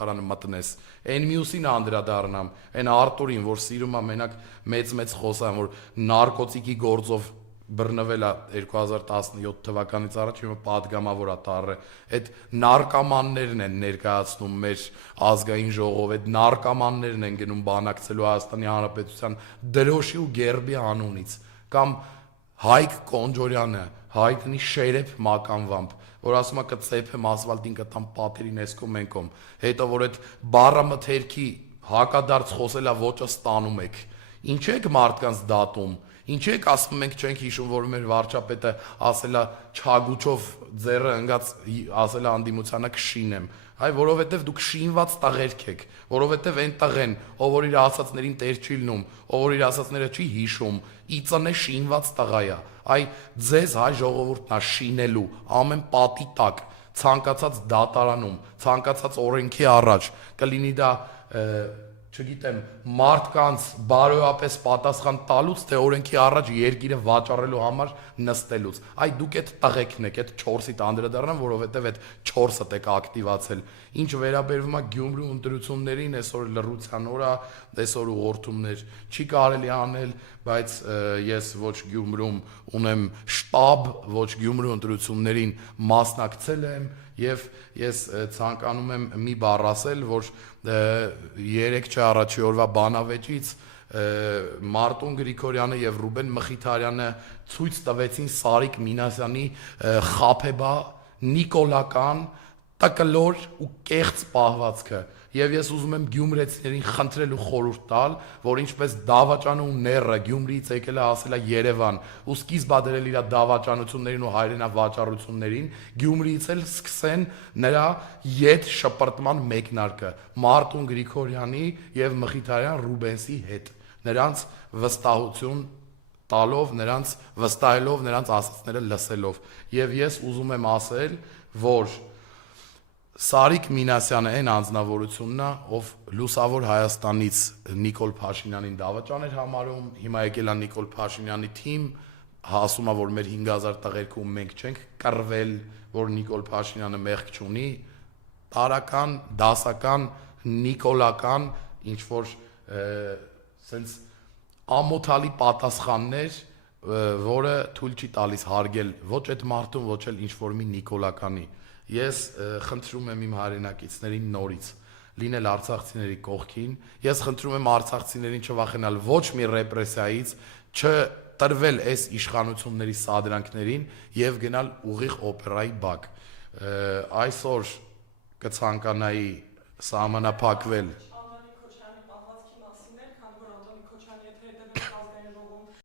նկարանը մտնես, այն մյուսին անդրադառնամ, այն Արտուրին, որ սիրում է մենակ մեծ խոսան, որ նարկոտիկի գործով բռնվել է 2017 թվականից առաջ, հիմա պատգամավոր է տառը, այդ նարկամաններն են ներկայացնում մեր ազգային ժողով, այդ նարկամաններն են գնում բանակցելու Հայաստանի Հանրապետության դրոշի ու գերբի անունից, կամ Հայկ Կոնջորյանը, հայտնի Շերեփ մականվամբ, որ ասում է կծեփեմ ասֆալտին կտամ պատերին էսկո մենկոմ, հետո որ այդ բառամթերքի հակադարձ խոսելա ոճը ստանում եք, ինչ եք մարդկանց դատում, ինչ եք ասում մենք չենք հիշում, որ մեր վարչապետը ասելա չագուչով ձեռը ընկած ասելա անդիմությանը կշինեմ, այ որովհետև դուք շինված տղերք եք, որովհետև այն տղեն, ով որ իր ասածներին տեր չի լինում, ով որ իր ասածները չի հիշում, իծնե շինված տղա է, այ ձեզ հայ ժողովուրդն է շինելու ամեն պատի տակ, ցանկացած դատարանում, ցանկացած օրենքի առաջ, կլինի դա չգիտեմ, մարդկանց բարոյապես պատասխան տալուց, թե օրենքի առաջ երկիրը վաճառելու համար նստելուց, այ դուք այդ տղեկն եք, այդ 4-ից անդրադառնամ, որովհետև այդ 4-ըդ եք ակտիվացել, ինչ վերաբերվում է Գյումրու ընտրություններին, այսօր լռության օր է, այսօր ուղղորդումներ չի կարելի անել, բայց ես ոչ Գյումրում ունեմ շտաբ, ոչ Գյումրու ընտրություններին մասնակցել եմ եւ ես ցանկանում եմ մի բառ ասել, որ 3 չառաջի օրվա բանավեճից Մարտուն Գրիգորյանը եւ Ռուբեն Մխիթարյանը ցույց տվեցին Սարիկ Մինասյանի խաբեբա նիկոլական տկլոր ու կեղծ պահվածքը եւ ես ուզում եմ գյումրեցիներին խնդրել ու խորհուրդ տալ, որ ինչպես Դավաճանը ու Նեռը Գյումրիից եկել է ասել է Երևան ու սկիզբ ա դրել իր դավաճանություններին ու հայրենավաճառություններին, Գյումրիից էլ սկսեն նրա յետ շպրտման մեկնարկը Մարտուն Գրիգորյանի եւ Մխիթարյան Ռուբենսի հետ, նրանց վստահություն տալով, նրանց վստահելով, նրանց ասածները լսելով եւ ես ուզում եմ ասել, որ Սարիկ Մինասյանը այն անձնավորությունն է, ով լուսավոր Հայաստանից Նիկոլ Փաշինյանին դավաճան էր համարում, հիմա եկել է Նիկոլ Փաշինյանի թիմ, ասում է, որ մեր 5000 տղերքում մենք չենք կռվել, որ Նիկոլ Փաշինյանը մեղք չունի, տարական, դասական, նիկոլական, ինչ որ սենց ամոթալի պատասխաններ, որը թույլ չի տալիս հարգել ոչ այդ մարդուն, ոչ էլ ինչ որ մի նիկոլականի։ Ես խնդրում եմ իմ հայրենակիցներին նորից լինել արցախցիների կողքին, ես խնդրում եմ արցախցիներին չվախենալ ոչ մի ռեպրեսիայից, չտրվել այս իշխանությունների սադրանքներին եւ գնալ ուղիղ օպերայի բակ։ Այսօր կցանկանայի սահմանափակվել